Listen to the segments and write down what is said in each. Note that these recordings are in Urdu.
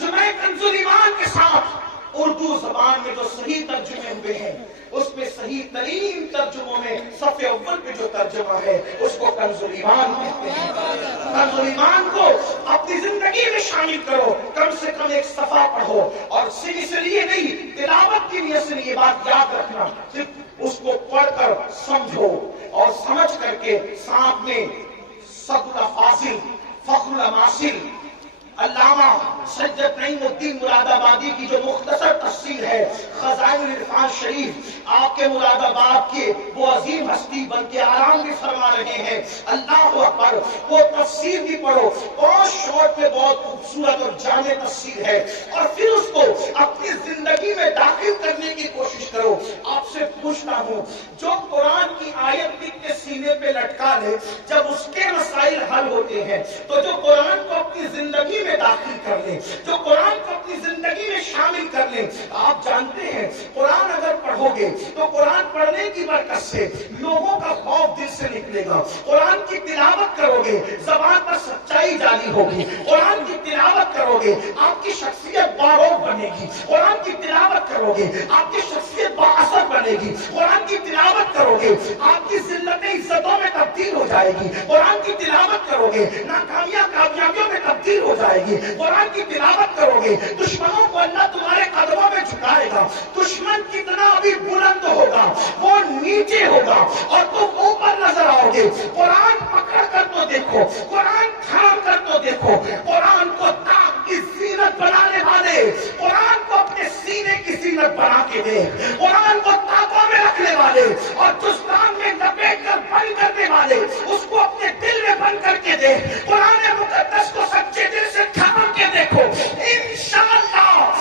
ترجمہ کنزُ الایمان کے ساتھ اردو زبان میں جو صحیح ترجمے ہوئے ہیں اس میں صحیح ترین ترجموں میں صف اول پہ جو ترجمہ ہے اس کو کنزُ الایمان کہتے ہیں۔ کنزُ الایمان کو اپنی زندگی میں شامل کرو، کم سے کم ایک صفحہ پڑھو، اور صرف اس لیے نہیں، تلاوت کی نیت سے یہ بات یاد رکھنا، صرف اس کو پڑھ کر سمجھو اور سمجھ کر کے ساتھ میں صدر الفاضل فخر الاماثل علامہ سید نعیم الدین مراد آبادی کی جو مختصر تفسیر ہے خزائن العرفان شریف، آپ کے مراد آباد کے وہ عظیم ہستی بلکہ آرام بھی فرما رہے ہیں، اللہ اکبر، وہ تفسیر بھی پڑھو، بہت شارٹ میں بہت خوبصورت اور جامع تفسیر ہے، اور پھر اس کو اپنی زندگی میں داخل کرنے کی کوشش کرو۔ آپ سے پوچھتا ہوں، جو قرآن کی آیت لکھ کے سینے پہ لٹکا لے، جب اس کے مسائل حل ہوتے ہیں، تو جو قرآن کو اپنی زندگی میں داخل کر لیں، جو قرآن کو اپنی زندگی میں شامل کر لیں، آپ جانتے ہیں قرآن اگر پڑھو گے تو قرآن پڑھنے کی برکت سے لوگوں کا خوف دل سے نکلے گا، قرآن کی تلاوت کرو گے زبان پر سچائی جاری ہوگی، قرآن کی تلاوت کرو گے آپ کی شخصیت باروق بنے گی، قرآن کی تلاوت کرو گے آپ کی شخصیت با اثر بنے گی، قرآن کی تلاوت کرو گے آپ کی ذلت عزتوں میں تبدیل ہو جائے گی، قرآن کی تلاوت کرو گے ناکامیاں کامیابیوں میں تبدیل ہو جائے گی، قرآن کی تلاوت کرو گے دشمنوں کو اللہ تمہارے قدموں میں جھکائے گا، دشمن کتنا ابھی بلند ہوگا وہ نیچے ہوگا اور تم اوپر نظر آؤ گے۔ قرآن پکڑ کر تو دیکھو، قرآن تھام کر تو دیکھو، قرآن کو تاج کی زینت بنانے والے، قرآن کو اپنے سینے کی زینت بنا کے دے، قرآن کو تاقوں میں رکھنے والے اور دستان میں لپیٹ کر بند کرنے والے اس کو اپنے دل میں بند کر کے دے، قرآن مقدس کو سچے دل سے تھام کے دیکھو، انشاءاللہ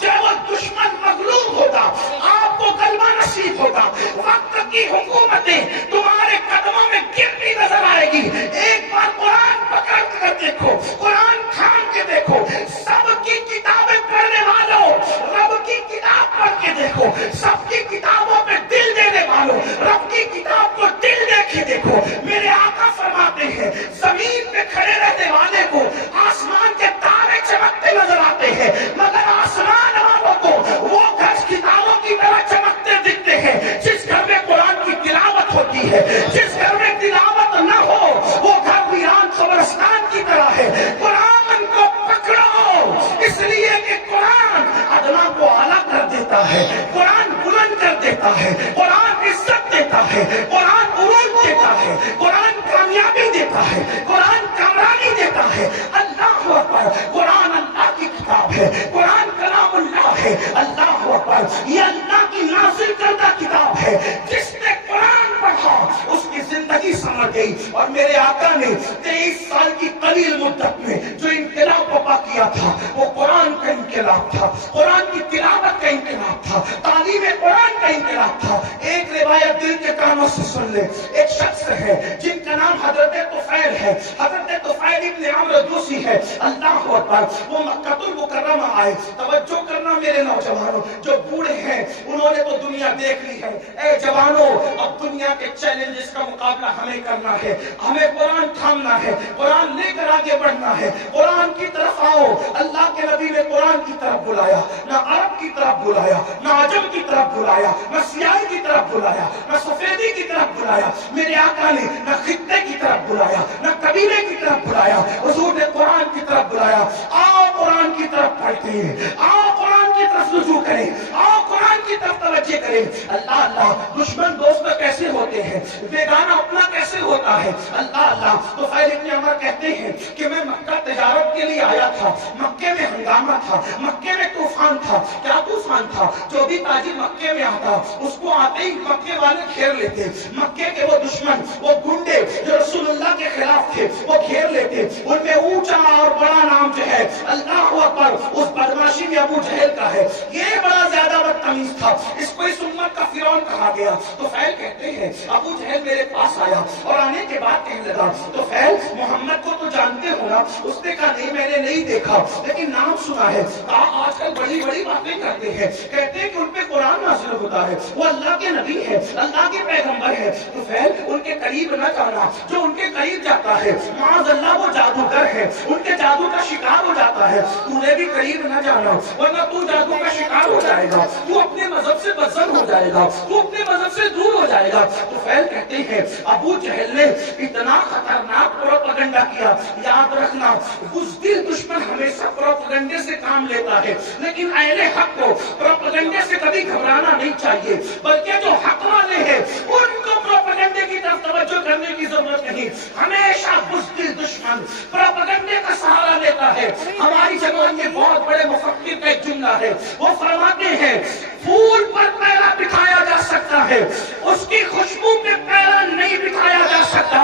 جب وہ دشمن مغلوب ہوگا آپ کو غلبہ نصیب ہوگا، وقت کی حکومتیں تمہارے قدموں میں گرتی نظر آئے گی۔ ایک بار قرآن پکڑ کر دیکھو، قرآن تھام کے دیکھو، سب کی کتابیں پڑھنے والوں رب کی کتاب پڑھ کے دیکھو، سب کی کتابوں پہ دل دینے والوں رب کی کتاب کو دل دے کے دیکھو۔ میرے آقا فرماتے ہیں زمین پہ کھڑے رہنے والے کو آسمان کے تارے چمکتے نظر آتے ہیں، مگر آسمان والوں کو وہ گھر کتابوں کی طرح چمکتے دکھتے ہیں جس گھر میں قرآن کی تلاوت ہوتی ہے، جس گھر میں تلاوت نہ ہو وہ گھر ویران قبرستان کی طرح ہے۔ قرآن کو پکڑو، اس لیے کہ قرآن ادنا کو اعلیٰ کر دیتا ہے، قرآن بلند کر دیتا ہے، قرآن عزت دیتا ہے، قرآن عروج دیتا ہے، قرآن کامیابی دیتا ہے، قرآن کامرانی دیتا ہے۔ اللہ اکبر، قرآن اللہ کی کتاب ہے، قرآن کلام اللہ ہے۔ اللہ اکبر، یہ اللہ کی نازل کردہ کتاب ہے، جس نے قرآن پڑھا اس کی زندگی سنور گئی۔ اور میرے آقا نے 23 سال کی قلیل مدت میں جو انقلاب برپا کیا تھا وہ قرآن کا انقلاب تھا، قرآن کی تلاوت کا انقلاب تھا، تعلیم قرآن کا انقلاب تھا۔ ایک روایت دل کے کانوں سے سن لے، ایک شخص ہے جن کا نام حضرت طفیل ہے، حضرت طفیل ابن عمرو دوسی ہے۔ اللہ اکبر، وہ مکہ المکرمہ آئے۔ توجہ کرنا میرے نوجوانوں، جو بوڑھے ہیں انہوں نے تو دنیا دیکھ لی ہے، اے جوانوں اب دنیا کے چیلنجز کا مقابلہ ہمیں کرنا ہے، ہمیں قرآن تھامنا ہے، قرآن لے کر آگے بڑھنا ہے۔ قرآن کی طرف آؤ، اللہ کے نبی نے قرآن کی طرف بلایا، نہ عرب کی طرف بلایا، نہ عجم کی طرف بلایا، نہ سیاہی کی طرف بلایا، نہ سفیدی کی طرف بلایا۔ میرے آقا نے نہ خطے کی طرف بلایا، نہ قبیلے کی طرف بلایا، حضور نے قرآن کی طرف بلایا۔ آؤ قرآن کی طرف پڑھتے ہیں، آؤ قرآن کی طرف رجوع کریں، آؤ قرآن کی طرف توجہ کریں۔ اللہ اللہ، دشمن دوست کیسے ہوتے ہیں، بیگانہ اپنا کیسے ہوتا ہے۔ اللہ اللہ، تو طفیل ابن عمر کہتے ہیں کہ میں مکہ تجارت کے لیے آیا تھا، مکے میں ہنگامہ تھا، مکے میں طوفان تھا۔ کیا طوفان تھا؟ جو بھی تاجر مکے میں آتا اس کو آتے ہی مکے والے گھیر لیتے، مکے کے وہ دشمن، وہ گنڈے جو رسول اللہ کے خلاف تھے وہ گھیر لیتے۔ ان میں اونچا اور بڑا نام جو ہے اللہ اکبر اس بدماشی میں ابو جہل کا ہے۔ یہ بڑا زیادہ بدتمیز تھا، اس کو اس امت کا فرعون کہا گیا۔ تو فیل کہتے ہیں ابو جہل میرے پاس آیا اور آنے کے بعد کہنے لگا تو فیل محمد کو تو جانتے ہو نا؟ اس نے کہا نہیں میں نے نہیں دیکھا لیکن نام سنا ہے۔ کہا آج کل بڑی بڑی باتیں کرتے ہیں، کہتے ہیں کہ ان پہ قرآن نازل ہوتا ہے، وہ اللہ کے نبی ہے، اللہ کے پیغمبر ہے۔ تو فیل ان کے قریب نہ جانا، جو ان کے قریب جاتا ہے معاذ اللہ وہ جادوگر ہے، ان کے جادو کا شکار ہو جاتا ہے۔ تو نے بھی قریب نہ جانا ورنہ تو جادو کا شکار ہو جائے گا، تو اپنے مذہب سے بدزن ہو جائے گا، تو اپنے مذہب سے دور ہو جائے گا۔ تو فیل کہتے ہیں ابو جہل نے اتنا خطرناک پروپیگنڈا کیا۔ یاد رکھنا بزدل دشمن ہمیشہ پروپیگنڈے سے کام لیتا ہے، لیکن اہل حق کو پروپیگنڈے سے کبھی گھبرانا نہیں چاہیے، بلکہ جو حق والے ہیں ان کو پروپیگنڈے کی طرف توجہ کرنے کی ضرورت نہیں۔ ہمیشہ بزدل دشمن پروپیگنڈے کا سہارا لیتا ہے۔ ہماری جگہ میں بہت بڑے مفکر کا ایک جملہ ہے، وہ فرماتے ہیں پھول پر پیرا بٹھایا جا سکتا ہے، اس کی خوشبو پہ پیرا نہیں بٹھایا جا سکتا۔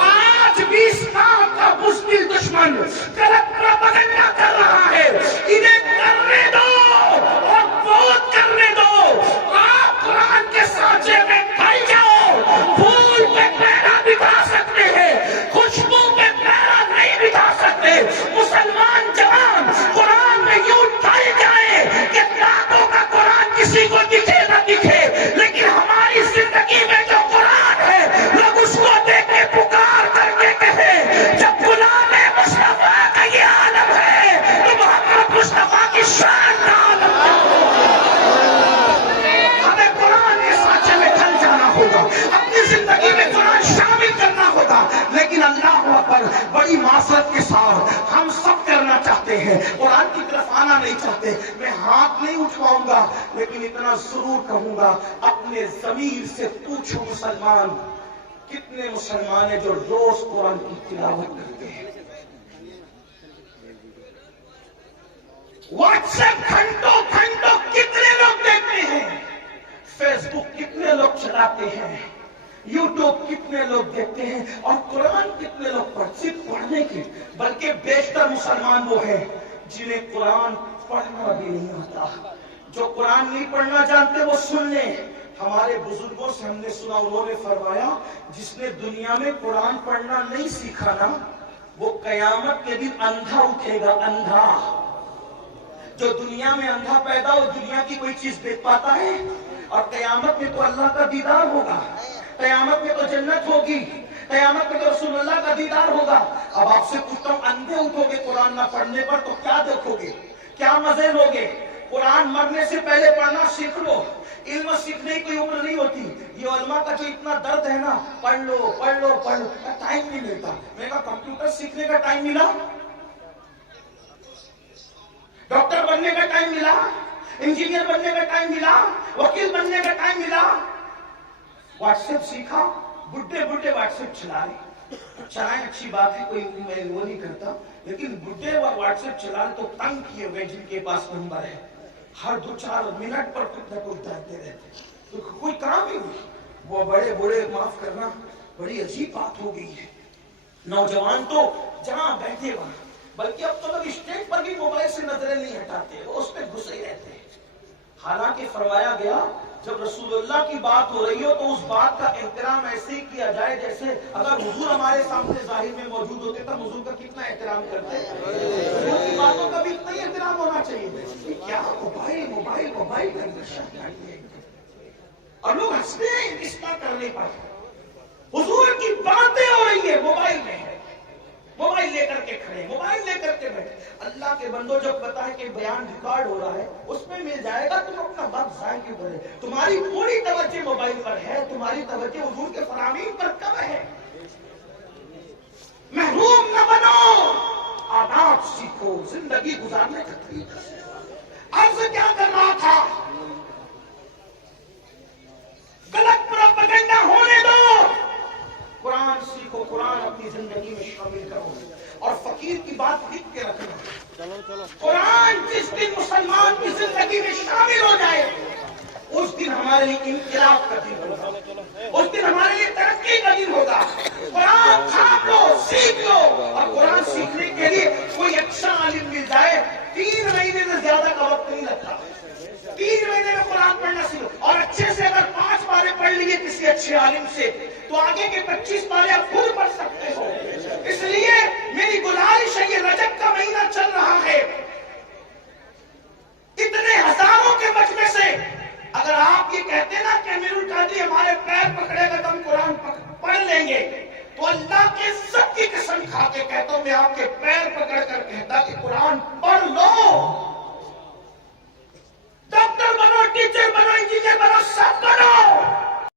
آج بھی اسلام کا بزدل دشمن غلط پروپیگنڈا کر رہا ہے، انہیں کرنے دو اور ووٹ کرنے دو۔ آپ قرآن کے سانچے میں ڈھل جاؤ، پھول پہ پیرا بٹھا سکتے ہیں، خوشبو پہ پیرا نہیں بٹھا سکتے۔ مسلمان جوان قرآن میں یوں ڈھل جائیں کہ دانتوں کا قرآن کسی کو دکھے نہ دکھے، لیکن ہماری زندگی میں جو قرآن ہے لوگ اس کو دیکھ کے پکار کر کے کہیں جب غلام مصطفیٰ کا یہ عالم ہے تو محمد مصطفیٰ کی شان کا عالم ہے۔ ہمیں قرآن کے سانچے میں ڈھل جانا ہوگا، اپنی زندگی میں قرآن شامل کرنا ہوگا، لیکن اللہ اکبر بڑی معذرت کے ساتھ ہم سب کرنا چاہتے ہیں، قرآن کی طرف آنا نہیں چاہتے۔ میں ہاتھ نہیں اٹھاؤں گا، لیکن اتنا ضرور کہوں گا اپنے ضمیر سے پوچھو مسلمان کتنے مسلمان ہیں جو روز قرآن کی تلاوت کرتے ہیں؟ واٹس ایپ گھنٹوں گھنٹوں کتنے لوگ دیکھتے ہیں؟ فیس بک کتنے لوگ چلاتے ہیں؟ یوٹیوب کتنے لوگ دیکھتے ہیں؟ اور قرآن کتنے لوگ صرف پڑھنے کی، بلکہ بیشتر مسلمان وہ ہیں جنہیں قرآن پڑھنا بھی نہیں آتا۔ جو قرآن نہیں پڑھنا جانتے وہ سن لیں۔ ہمارے بزرگوں سے ہم نے سنا، انہوں نے فرمایا جس نے دنیا میں قرآن پڑھنا نہیں سیکھا نا وہ قیامت کے دن اندھا اٹھے گا، اندھا۔ جو دنیا میں اندھا پیدا ہو دنیا کی کوئی چیز دیکھ پاتا ہے؟ اور قیامت میں تو اللہ کا دیدار ہوگا، قیامت میں تو جنت ہوگی، قیامت میں تو رسول اللہ کا دیدار ہوگا۔ اب آپ سے پوچھتا ہوں اندھے اٹھو گے قرآن نہ پڑھنے پر تو کیا دیکھو گے، کیا مزے لوگے؟ قرآن مرنے سے پہلے پڑھنا سیکھ لو، علم سیکھنے کی کوئی عمر نہیں ہوتی۔ یہ علماء کا جو اتنا درد ہے نا، پڑھ لو پڑھ لو پڑھ لو، ٹائم نہیں ملتا۔ میں کہا کمپیوٹر سیکھنے کا ٹائم ملا، ڈاکٹر بننے کا ٹائم ملا، انجینئر بننے کا ٹائم ملا، وکیل بننے کا ٹائم ملا۔ واٹس ایپ سیکھا، بڈھے بڈھے واٹس ایپ چلائیں اچھی بات ہے، کوئی میں وہ نہیں کرتا، لیکن بڈھے واٹس ایپ چلائیں تو تنگ کیے ہوئے جن کے پاس نمبر ہے، ہر 2-4 منٹ پر کچھ نہ کچھ ڈالتے رہتے، تو کوئی کام ہی نہیں۔ وہ بڑے بڑے معاف کرنا بڑی عجیب بات ہو گئی ہے۔ نوجوان تو جہاں بیٹھے وہاں، بلکہ اب تو لوگ اسٹیج پر بھی موبائل سے نظریں نہیں ہٹاتے، وہ اس پہ گھسے ہی رہتے ہیں۔ حالانکہ فرمایا گیا جب رسول اللہ کی بات ہو رہی ہو تو اس بات کا احترام ایسے ہی کیا جائے جیسے اگر حضور ہمارے سامنے ظاہر میں موجود ہوتے تب حضور کا کتنا احترام کرتے، حضور کی باتوں کا بھی اتنا ہی احترام ہونا چاہیے۔ کیا موبائل موبائل موبائل کا نشہ ہے، اور لوگ ہنستے ہیں اس کا کرنے پر۔ حضور کی باتیں ہو رہی ہے موبائل میں، موبائل لے کر کے کھڑے، موبائل لے کر کے بیٹھے۔ اللہ کے بندو جب پتا ہے کہ بیان ریکارڈ ہو رہا ہے اس میں مل جائے گا، تم اپنا وقت ضائع کیوں کرے؟ تمہاری پوری توجہ موبائل پر ہے، تمہاری توجہ حضور کے فرامین پر کب ہے؟ محروم نہ بنو، آداب سیکھو، زندگی گزارنے کا طریقہ سیکھو۔ عرض کیا کر رہا تھا؟ غلط پروپیگنڈا ہونے دو، قرآن سیکھو، قرآن اپنی زندگی میں شامل کرو، اور فقیر کی بات لکھ کے رکھنا۔ قرآن جس دن مسلمان کی زندگی میں شامل ہو جائے اس دن ہمارے لیے انقلاب کا دن ہوگا، اس دن ہمارے لیے ترقی کا دن ہوگا۔ قرآن تھام لو، سیکھ لو، اور قرآن سیکھنے کے لیے کوئی اچھا عالم مل جائے 3 مہینے سے زیادہ کا وقت نہیں لگتا، 3 مہینے میں قرآن پڑھنا سیکھو، اور اچھے سے اگر 5 پارے پڑھ لیے کسی اچھے عالم سے تو آگے کے 25 پارے آپ خود پڑھ سکتے ہو۔ اس لیے میری گزارش ہے، یہ رجب کا مہینہ چل رہا ہے،